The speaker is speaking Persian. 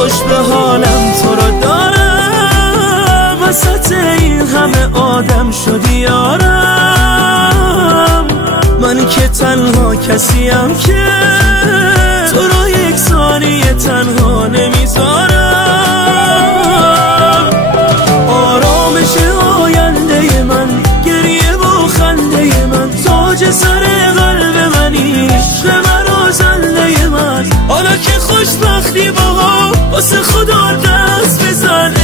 خوش به حالم تو رو دارم، وسط این همه آدم شدی یارم. من که تنها کسیم که تو رو یک ثانیه تنها نمیذارم. آرامش آینده من، گریه و خنده من، تاج سر قلب منی، عشق مرا زنده من. حالا که خوشبختی باها واسه خدا دست بزن،